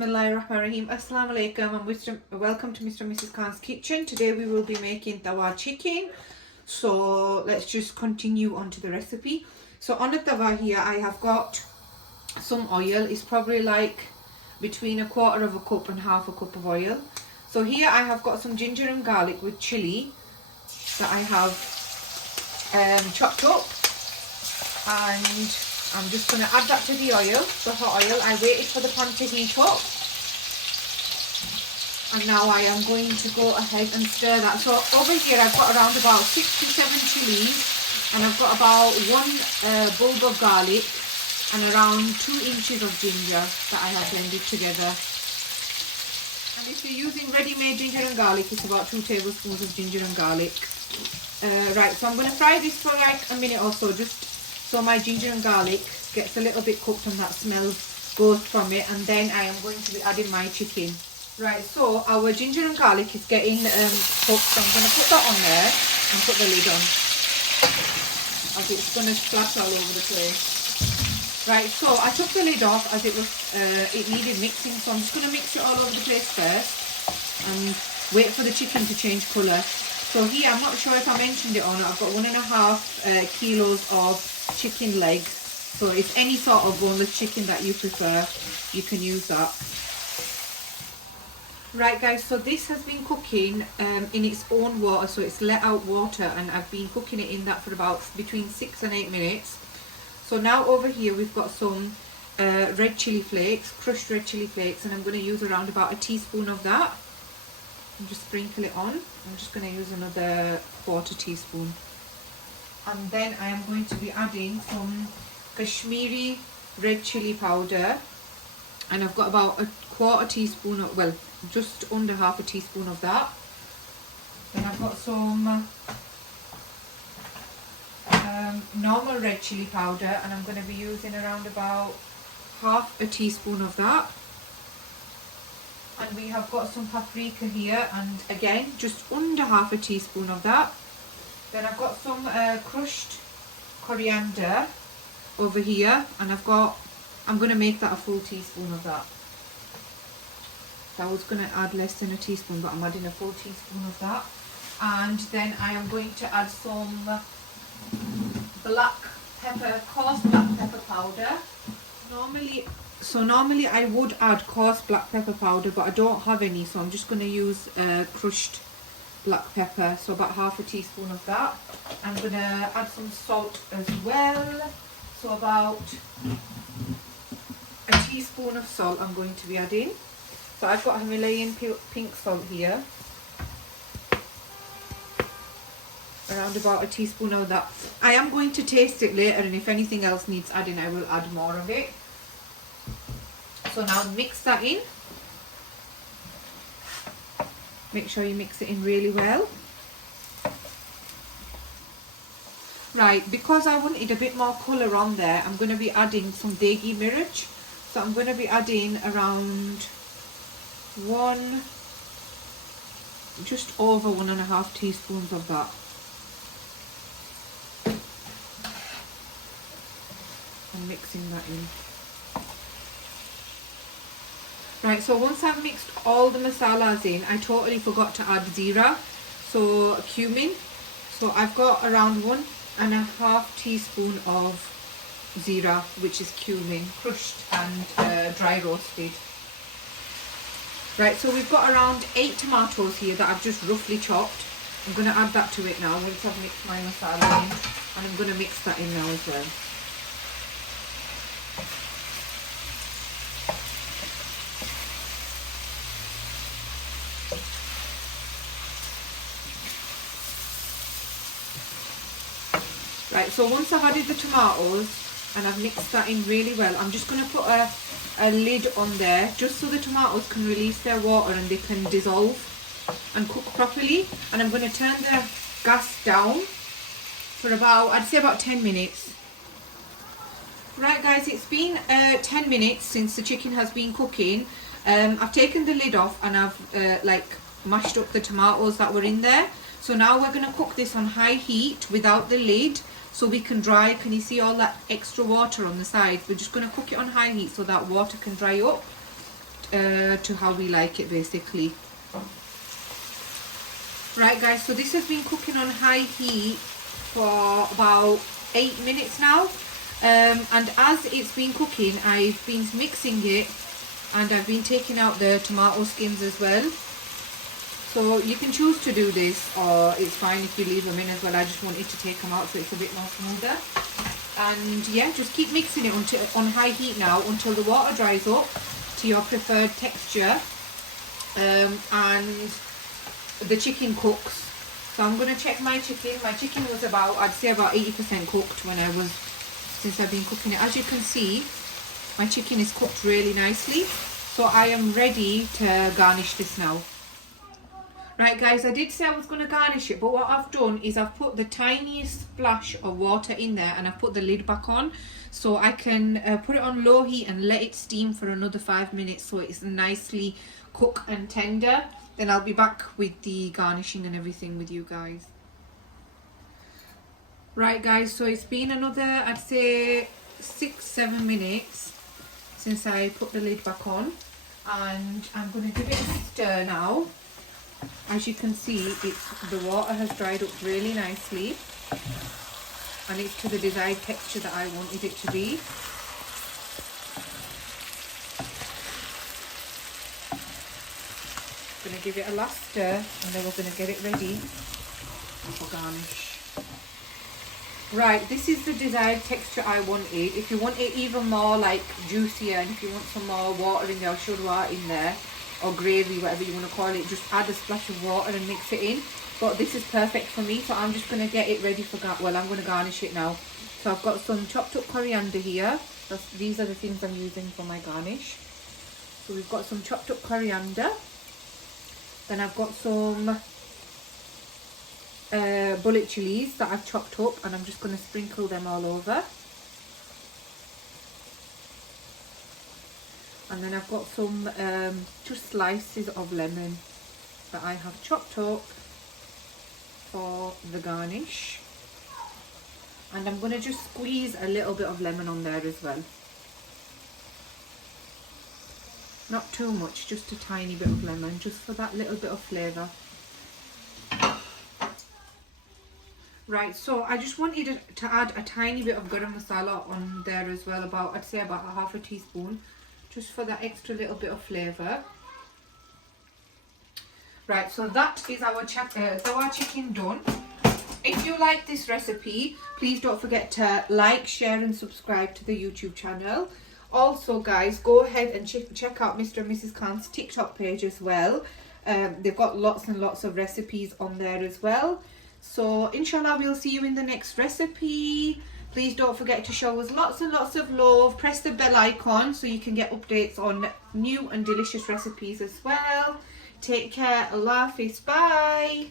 Bismillahirrahmanirrahim. Assalamu alaikum and welcome to Mr. and Mrs. Khan's kitchen. Today we will be making tawa chicken. So let's just continue on to the recipe. So on the tawa here I have got some oil. It's probably like between a quarter of a cup and half a cup of oil. So here I have got some ginger and garlic with chili that I have chopped up, and I'm just going to add that to the oil, the hot oil. I waited for the pan to heat up, and now I am going to go ahead and stir that. So over here I've got around about 6 to 7 chilies, and I've got about one bulb of garlic and around 2 inches of ginger that I have blended together. And if you're using ready-made ginger and garlic, it's about 2 tablespoons of ginger and garlic. Right, so I'm going to fry this for like a minute or so, just so my ginger and garlic gets a little bit cooked and that smell goes from it, and then I am going to be adding my chicken. Right, so our ginger and garlic is getting cooked, so I'm going to put that on there and put the lid on, as it's going to splash all over the place. Right, so I took the lid off as it needed mixing, so I'm just going to mix it all over the place first and wait for the chicken to change colour. So here, I'm not sure if I mentioned it or not, I've got 1.5 kilos of chicken legs. So it's any sort of boneless chicken that you prefer, you can use that. Right guys, so this has been cooking in its own water, so it's let out water, and I've been cooking it in that for about between 6 and 8 minutes. So now over here we've got some red chili flakes, crushed red chili flakes, and I'm going to use around about a teaspoon of that. And just sprinkle it on. I'm just going to use another 1/4 teaspoon. And then I am going to be adding some Kashmiri red chili powder, and I've got about a 1/4 teaspoon of, well, just under 1/2 teaspoon of that. Then I've got some normal red chili powder, and I'm going to be using around about 1/2 teaspoon of that. And we have got some paprika here, and again just under 1/2 teaspoon of that. Then I've got some crushed coriander over here, and I'm going to make that a full teaspoon of that. So I was going to add less than a teaspoon, but I'm adding a full teaspoon of that. And then I am going to add some black pepper, coarse black pepper powder. Normally I would add coarse black pepper powder, but I don't have any, so I'm just going to use crushed black pepper, so about 1/2 teaspoon of that. I'm going to add some salt as well, so about a teaspoon of salt I'm going to be adding. So I've got Himalayan pink salt here, around about a teaspoon of that. I am going to taste it later, and if anything else needs adding I will add more of it. So now mix that in. Make sure you mix it in really well. Right, because I wanted a bit more colour on there, I'm going to be adding some degi mirch. So I'm going to be adding around just over 1.5 teaspoons of that. And mixing that in. Right, so once I've mixed all the masalas in, I totally forgot to add zira, so cumin. So I've got around 1.5 teaspoon of zira, which is cumin, crushed and dry roasted. Right, so we've got around 8 tomatoes here that I've just roughly chopped. I'm going to add that to it now once I've mixed my masala in, and I'm going to mix that in now as well. Right, so once I've added the tomatoes and I've mixed that in really well, I'm just going to put a lid on there just so the tomatoes can release their water and they can dissolve and cook properly. And I'm going to turn the gas down for about, I'd say about 10 minutes. Right guys, it's been 10 minutes since the chicken has been cooking. I've taken the lid off and I've mashed up the tomatoes that were in there. So now we're going to cook this on high heat without the lid, so we can dry. Can you see all that extra water on the sides? We're just going to cook it on high heat so that water can dry up. to how we like it basically. Right guys, so this has been cooking on high heat for about 8 minutes now, and as it's been cooking I've been mixing it and I've been taking out the tomato skins as well. So you can choose to do this, or it's fine if you leave them in as well. I just wanted to take them out so it's a bit more smoother. And yeah, just keep mixing it on high heat now until the water dries up to your preferred texture, and the chicken cooks. So I'm going to check my chicken. My chicken was about, I'd say about 80% cooked since I've been cooking it. As you can see, my chicken is cooked really nicely. So I am ready to garnish this now. Right guys, I did say I was going to garnish it, but what I've done is I've put the tiniest splash of water in there and I've put the lid back on so I can put it on low heat and let it steam for another 5 minutes so it's nicely cooked and tender. Then I'll be back with the garnishing and everything with you guys. Right guys, so it's been another, I'd say 6-7 minutes since I put the lid back on, and I'm going to give it a stir now. As you can see, the water has dried up really nicely and it's to the desired texture that I wanted it to be. Going to give it a last stir and then we're going to get it ready for garnish. Right, this is the desired texture I wanted. If you want it even more like juicier, and if you want some more water in there or shurwa in there, or gravy, whatever you want to call it, just add a splash of water and mix it in. But this is perfect for me, so I'm just going to get it ready for I'm going to garnish it now. So I've got some chopped up coriander here. These are the things I'm using for my garnish. So we've got some chopped up coriander. Then I've got some bullet chilies that I've chopped up, and I'm just going to sprinkle them all over. And then I've got some just slices of lemon that I have chopped up for the garnish. And I'm going to just squeeze a little bit of lemon on there as well. Not too much, just a tiny bit of lemon, just for that little bit of flavour. Right, so I just wanted to add a tiny bit of garam masala on there as well, I'd say about a half a teaspoon. Just for that extra little bit of flavour. Right, so that is our Tawa chicken done. If you like this recipe, please don't forget to like, share and subscribe to the YouTube channel. Also guys, go ahead and check out Mr. and Mrs. Khan's TikTok page as well. They've got lots and lots of recipes on there as well. So inshallah we'll see you in the next recipe. Please don't forget to show us lots and lots of love. Press the bell icon so you can get updates on new and delicious recipes as well. Take care. Allah Hafiz. Bye.